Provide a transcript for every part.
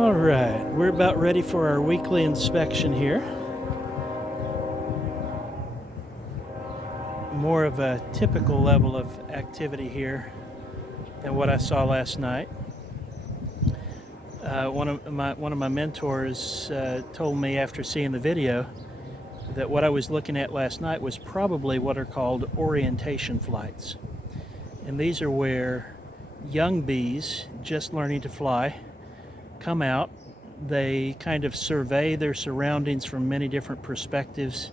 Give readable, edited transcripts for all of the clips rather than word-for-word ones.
All right, we're about ready for our weekly inspection here. More of a typical level of activity here than what I saw last night. One of my mentors told me after seeing the video that what I was looking at last night was probably what are called orientation flights. And these are where young bees just learning to fly come out. They kind of survey their surroundings from many different perspectives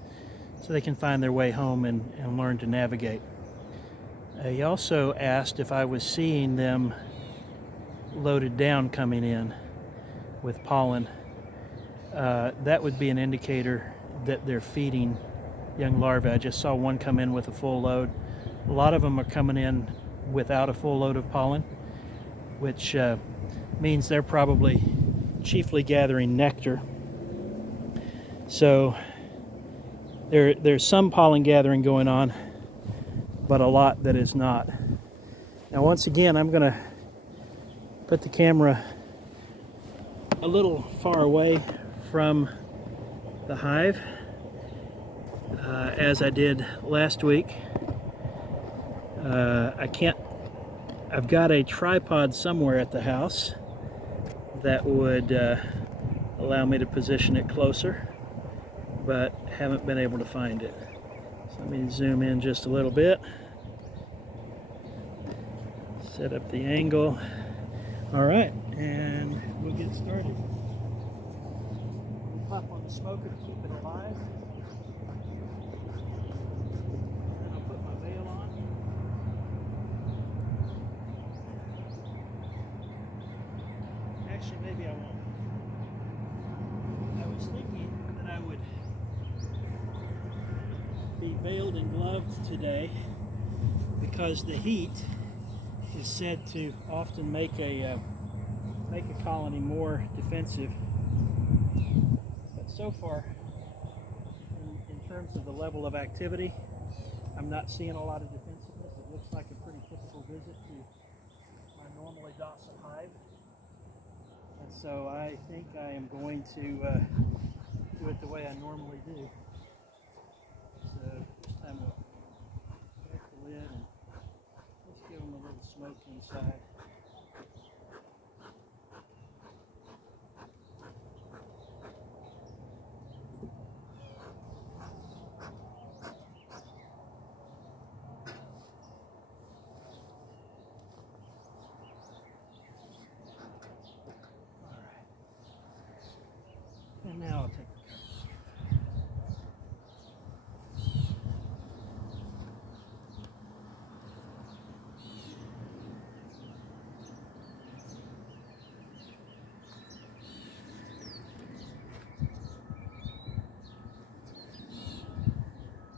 so they can find their way home and learn to navigate. He also asked if I was seeing them loaded down coming in with pollen. That would be an indicator that they're feeding young larvae. I just saw one come in with a full load. A lot of them are coming in without a full load of pollen, which means they're probably chiefly gathering nectar. So there's some pollen gathering going on, but a lot that is not. Now once again, I'm going to put the camera a little far away from the hive, as I did last week. I've got a tripod somewhere at the house that would allow me to position it closer, but haven't been able to find it. So let me zoom in just a little bit, set up the angle. All right, and we'll get started. We'll pop on the smoker to keep it alive. Then I'll put my veil on. Actually, maybe I won't. I was thinking that I would be veiled and gloved today because the heat is said to often make a colony more defensive. But so far, in terms of the level of activity, I'm not seeing a lot of defensiveness. It looks like a pretty typical visit to my normally docile hive. And so I think I am going to do it the way I normally do. So this time we'll crack the lid and let's give them a little smoke inside. And now I'll take the cover.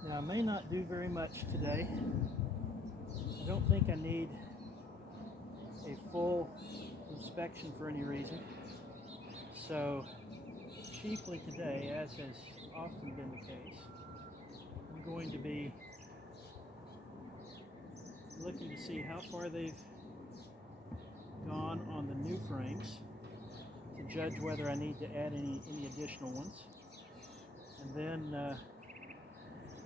Now I may not do very much today. I don't think I need a full inspection for any reason. So chiefly today, as has often been the case, I'm going to be looking to see how far they've gone on the new frames to judge whether I need to add any additional ones, and then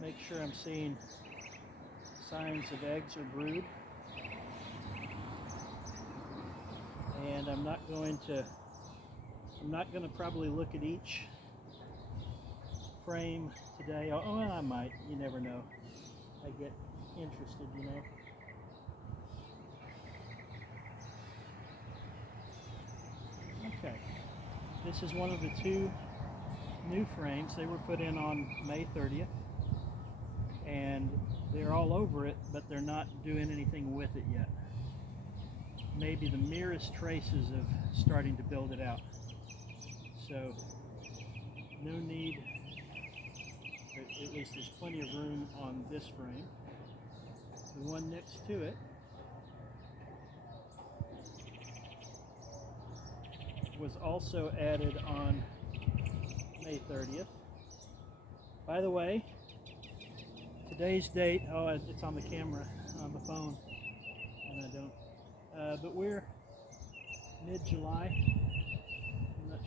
make sure I'm seeing signs of eggs or brood. And I'm not going to probably look at each frame today. Oh, I might. You never know. I get interested, you know. Okay. This is one of the two new frames. They were put in on May 30th. And they're all over it, but they're not doing anything with it yet. Maybe the merest traces of starting to build it out. So no need, at least there's plenty of room on this frame. The one next to it was also added on May 30th. By the way, today's date, oh, it's on the camera, on the phone, and I don't. But we're mid-July.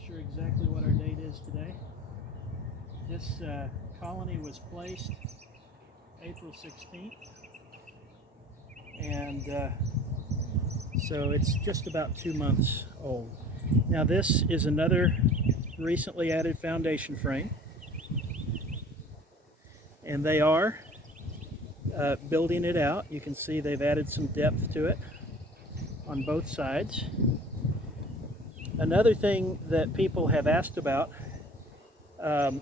sure exactly what our date is today. This colony was placed April 16th, and so it's just about 2 months old. Now this is another recently added foundation frame, and they are building it out. You can see they've added some depth to it on both sides. Another thing that people have asked about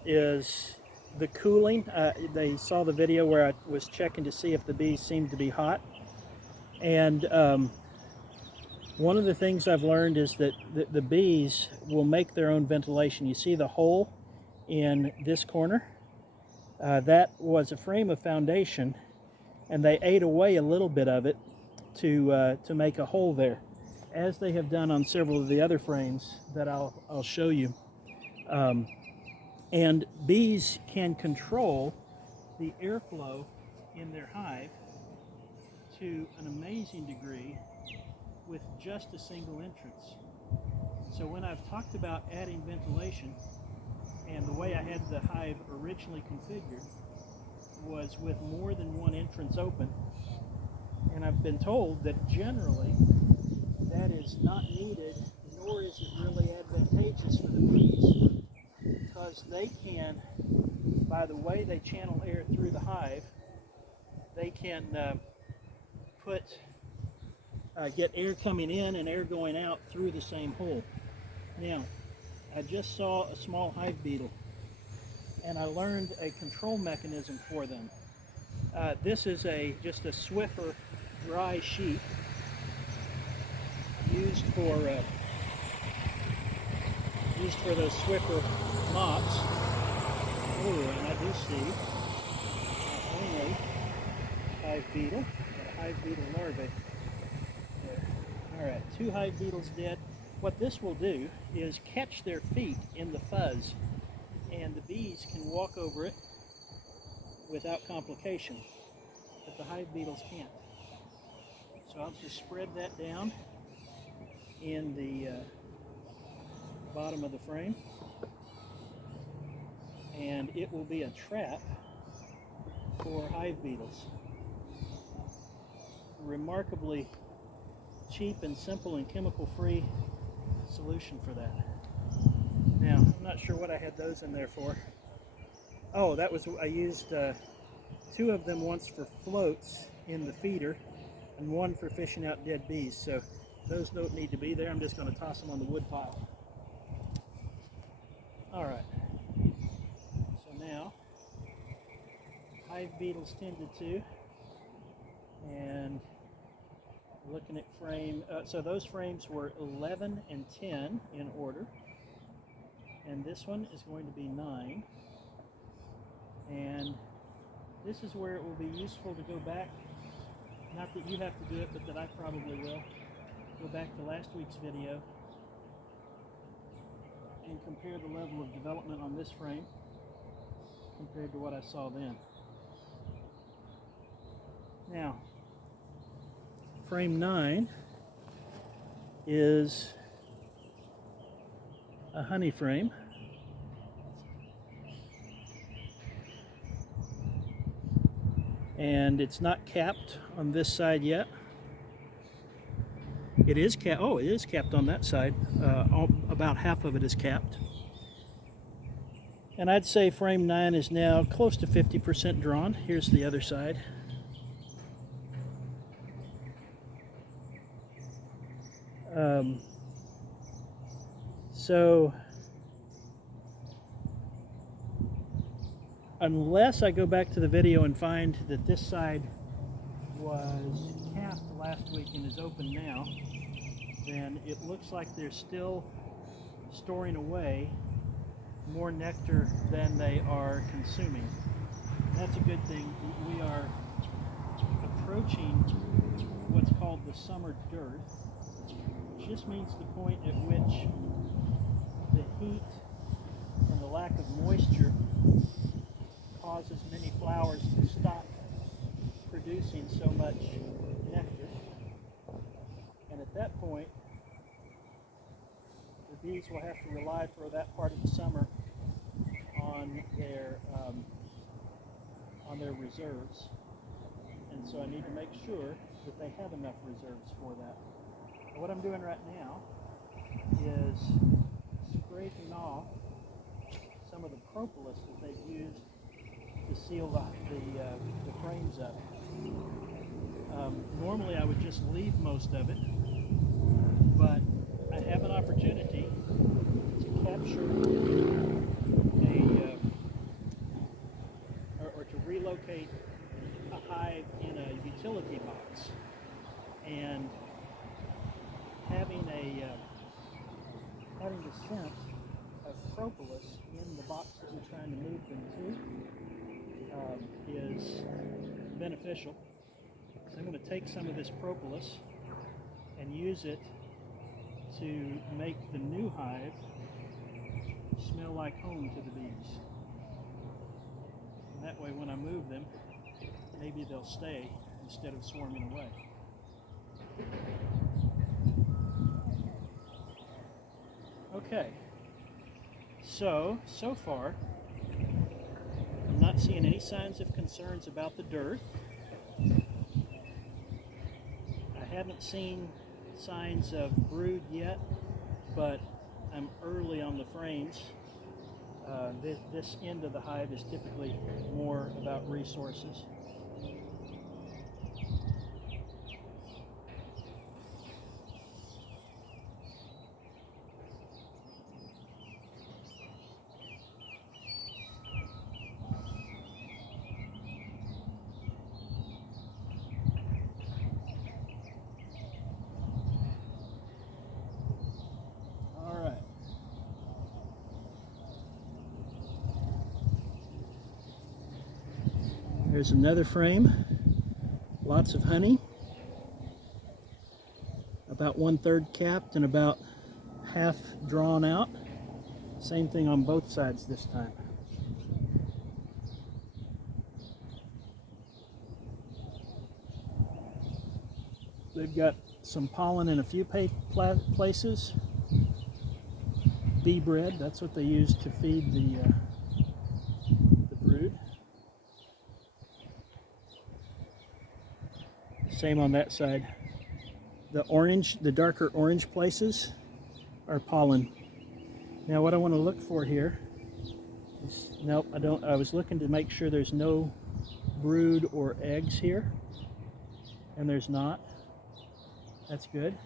is the cooling. They saw the video where I was checking to see if the bees seemed to be hot, and one of the things I've learned is that the bees will make their own ventilation. You see the hole in this corner? That was a frame of foundation, and they ate away a little bit of it to make a hole there, as they have done on several of the other frames that I'll show you. And bees can control the airflow in their hive to an amazing degree with just a single entrance. So when I've talked about adding ventilation, and the way I had the hive originally configured was with more than one entrance open, and I've been told that generally that is not needed, nor is it really advantageous for the bees, because they can, by the way they channel air through the hive, they can get air coming in and air going out through the same hole. Now, I just saw a small hive beetle, and I learned a control mechanism for them. This is just a Swiffer dry sheet used for those Swiffer mops. Oh, and I do see not only hive beetle, but a hive beetle larvae. All right, 2 hive beetles dead. What this will do is catch their feet in the fuzz, and the bees can walk over it without complication, but the hive beetles can't. So I'll just spread that down in the bottom of the frame, and it will be a trap for hive beetles. Remarkably cheap and simple and chemical-free solution for that. Now, I'm not sure what I had those in there for. Oh, I used 2 of them once for floats in the feeder and 1 for fishing out dead bees. So those don't need to be there. I'm just going to toss them on the wood pile. All right. So now, hive beetles tended to, and looking at frame, so those frames were 11 and 10 in order, and this one is going to be 9, and this is where it will be useful to go back, not that you have to do it, but that I probably will, go back to last week's video and compare the level of development on this frame compared to what I saw then. Now, frame 9 is a honey frame. And it's not capped on this side yet. It is capped. Oh, it is capped on that side. About half of it is capped. And I'd say frame 9 is now close to 50% drawn. Here's the other side. So unless I go back to the video and find that this side was capped last week and is open now, then it looks like they're still storing away more nectar than they are consuming. That's a good thing. We are approaching what's called the summer dearth, which just means the point at which the heat and the lack of moisture causes many flowers to stop producing so much nectar. And at that point, the bees will have to rely for that part of the summer on their reserves, and so I need to make sure that they have enough reserves for that. And what I'm doing right now is scraping off some of the propolis that they've used to seal the frames up. Normally I would just leave most of it, but I have an opportunity to capture or to relocate a hive in a utility box, and having the scent of propolis in the box that we're trying to move them to is beneficial. So I'm going to take some of this propolis and use it to make the new hive smell like home to the bees. And that way when I move them, maybe they'll stay instead of swarming away. Okay, so far I'm not seeing any signs of concerns about the dearth. I haven't seen signs of brood yet, but I'm early on the frames. This end of the hive is typically more about resources. There's another frame, lots of honey, about 1/3 capped and about half drawn out. Same thing on both sides this time. They've got some pollen in a few places. Bee bread, that's what they use to feed the brood. Same on that side. The darker orange places are pollen. Now what I want to look for here is, nope, I don't. I was looking to make sure there's no brood or eggs here, and there's not. That's good.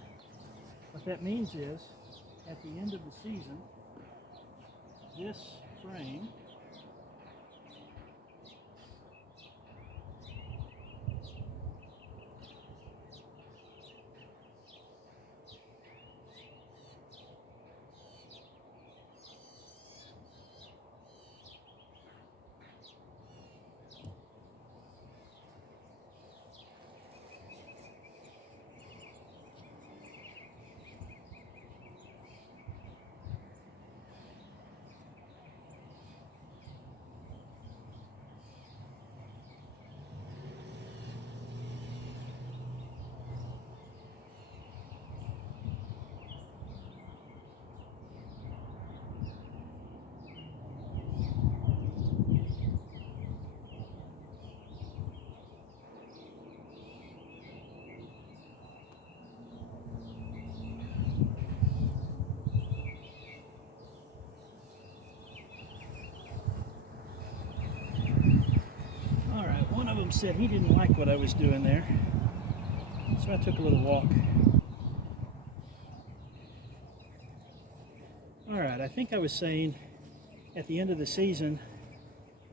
What that means is, at the end of the season, this frame said he didn't like what I was doing there, so I took a little walk. Alright, I think I was saying at the end of the season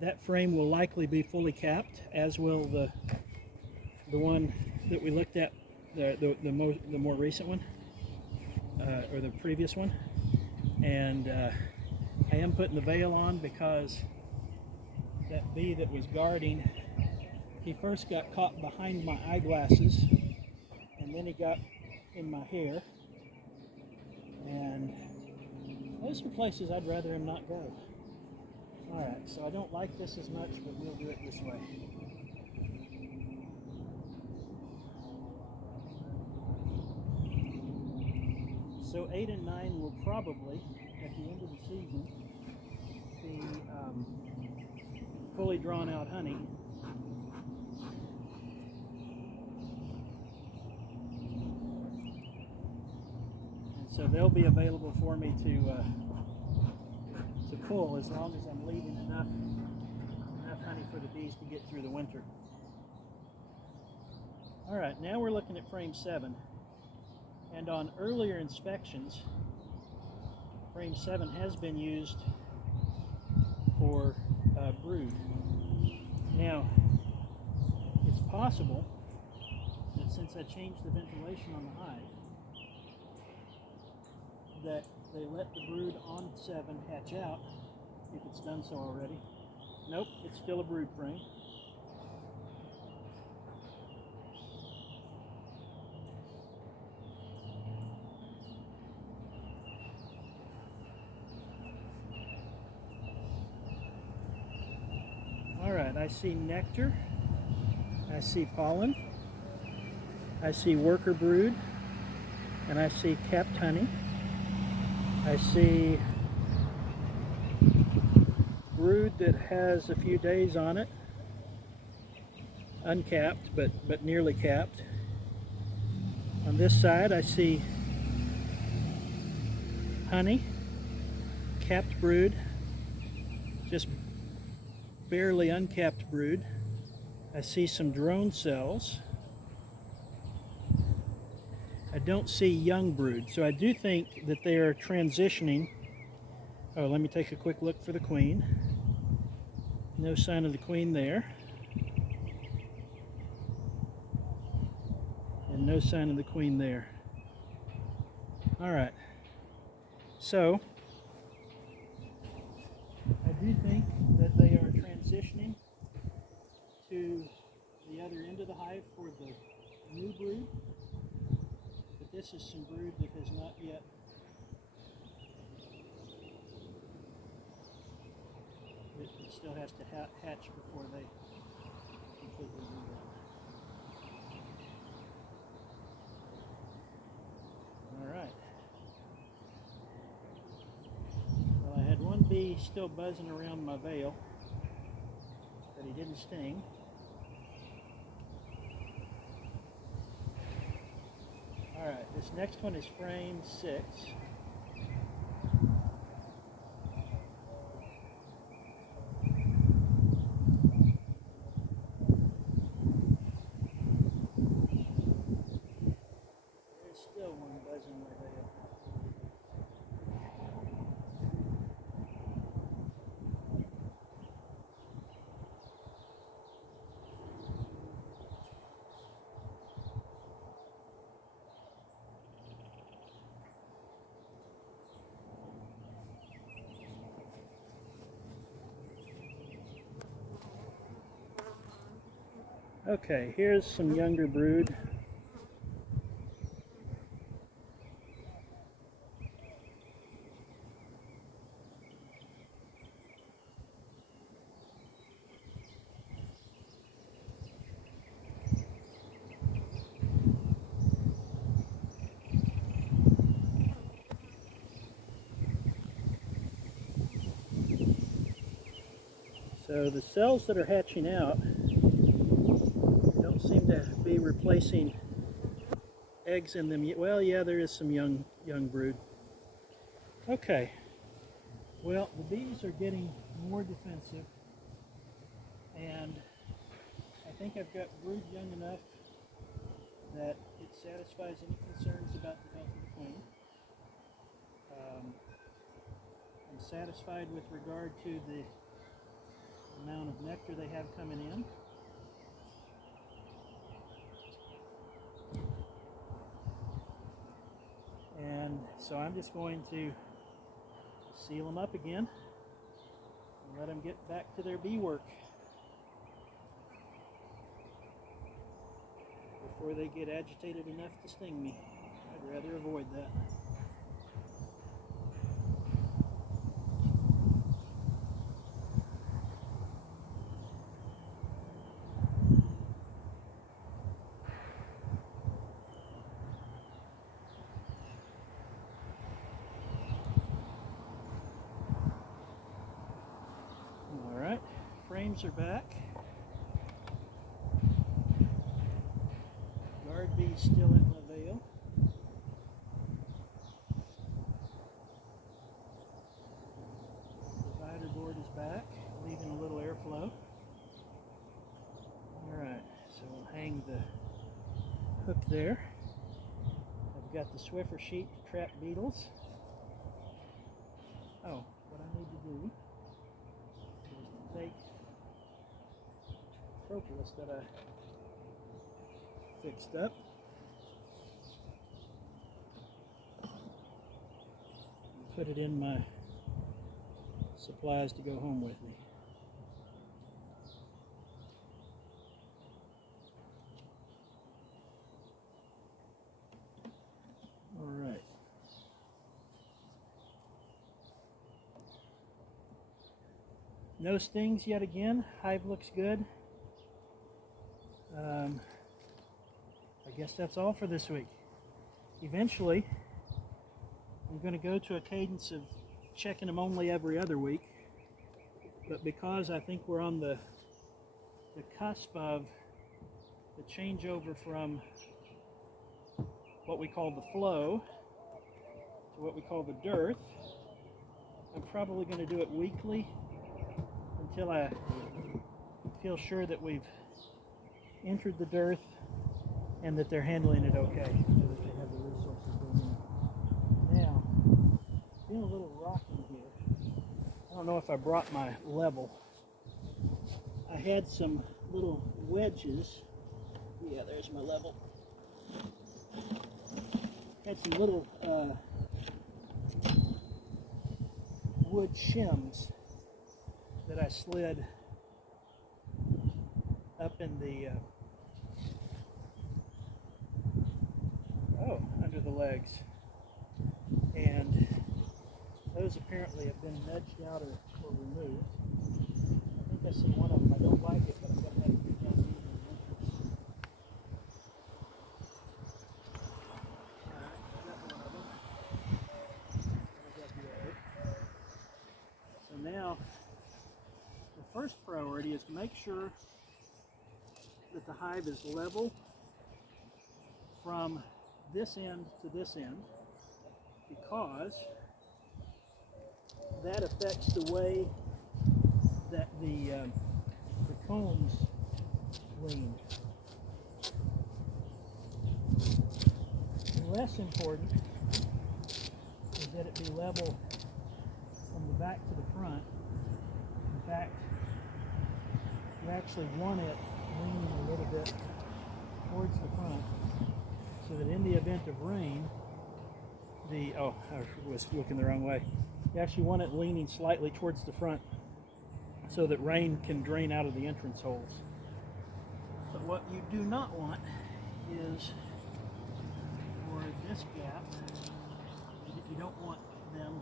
that frame will likely be fully capped, as will the one that we looked at, the more recent one, or the previous one. And I am putting the veil on because that bee that was guarding, he first got caught behind my eyeglasses, and then he got in my hair, and those are places I'd rather him not go. Alright, so I don't like this as much, but we'll do it this way. So 8 and 9 will probably, at the end of the season, be fully drawn out honey. And so they'll be available for me to pull as long as I'm leaving enough honey for the bees to get through the winter. All right, now we're looking at frame 7. And on earlier inspections, frame 7 has been used for brood. Now, it's possible that since I changed the ventilation on the hive, that they let the brood on 7 hatch out, if it's done so already. Nope, it's still a brood frame. Alright, I see nectar, I see pollen, I see worker brood, and I see capped honey. I see brood that has a few days on it, uncapped but nearly capped. On this side I see honey, capped brood, just barely uncapped brood. I see some drone cells. I don't see young brood, so I do think that they are transitioning. Oh, let me take a quick look for the queen. No sign of the queen there. And no sign of the queen there. All right. So, I do think that they are transitioning to the other end of the hive for the new brood. But this is some brood that has not yet it still has to hatch before they completely do that. All right. Well, I had one bee still buzzing around my veil, but he didn't sting. All right, this next one is frame 6. There's still one buzzing my veil. Okay, here's some younger brood. So the cells that are hatching out don't seem to be replacing eggs in them yet. Well, yeah, there is some young brood. Okay. Well, the bees are getting more defensive, and I think I've got brood young enough that it satisfies any concerns about the health of the queen. I'm satisfied with regard to the amount of nectar they have coming in. And so I'm just going to seal them up again and let them get back to their bee work before they get agitated enough to sting me. I'd rather avoid that. swarms are back. Guard bees still at my veil. Divider board is back, leaving a little airflow. Alright, so we'll hang the hook there. I've got the Swiffer sheet to trap beetles. Oh, what I need to do is to take propolis that I fixed up and put it in my supplies to go home with me. All right. No stings yet again. Hive looks good. I guess that's all for this week. Eventually, I'm going to go to a cadence of checking them only every other week. But because I think we're on the cusp of the changeover from what we call the flow to what we call the dearth, I'm probably going to do it weekly until I feel sure that we've entered the dearth and that they're handling it okay, so that they have the resources they need. Now, being a little rocky here, I don't know if I brought my level. I had some little wedges. Yeah, there's my level. Had some little wood shims that I slid up in the under the legs, and those apparently have been nudged out or removed. I think I see one of them. I don't like it, but I'm going to have to get down these in the entrance. Alright, got one of them. I got the other. So now, the first priority is to make sure that the hive is level from this end to this end, because that affects the way that the combs lean. Less important is that it be level from the back to the front. In fact, you actually want it leaning a little bit towards the front, so that in the event of rain, I was looking the wrong way. You actually want it leaning slightly towards the front so that rain can drain out of the entrance holes. But what you do not want is for this gap, you don't want them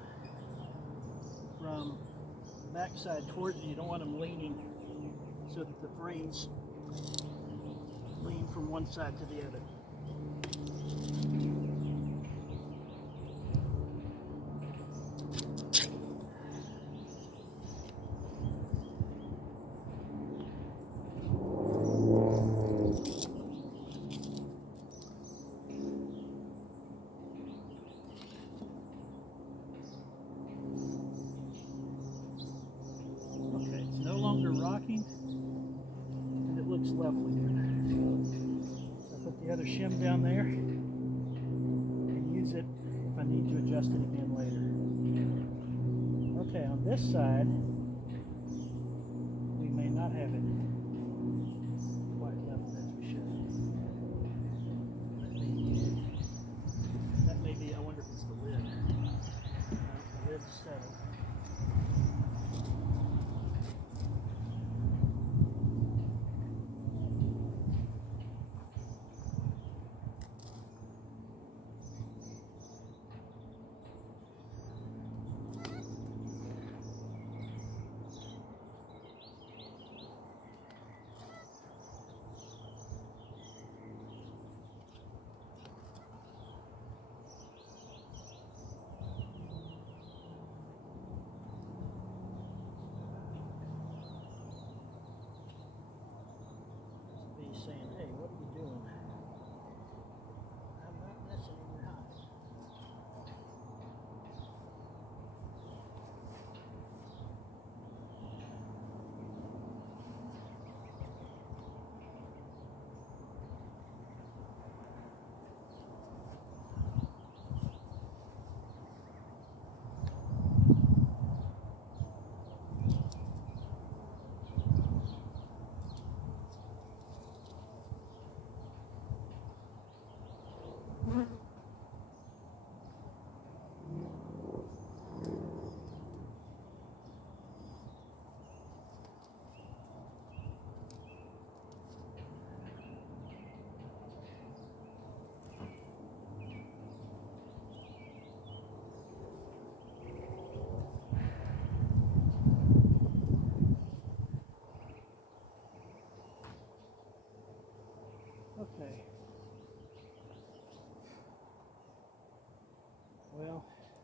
from the backside towards you. You don't want them leaning so that the frames lean from one side to the other. Okay, it's no longer rocking, and it looks level again. So I put the other shim down there and use it if I need to adjust it again later. Okay, on this side, we may not have it quite level as we should. That may be, I wonder if it's the lid. No, the lid's settled.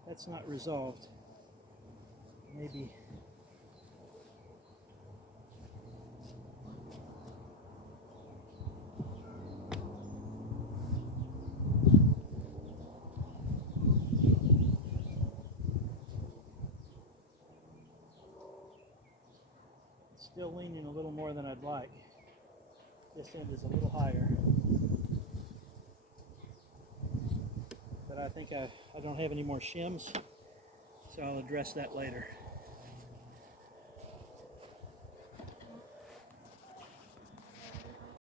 that's not resolved. Maybe it's still leaning a little more than I'd like. This end is a little higher. But I think I don't have any more shims, so I'll address that later.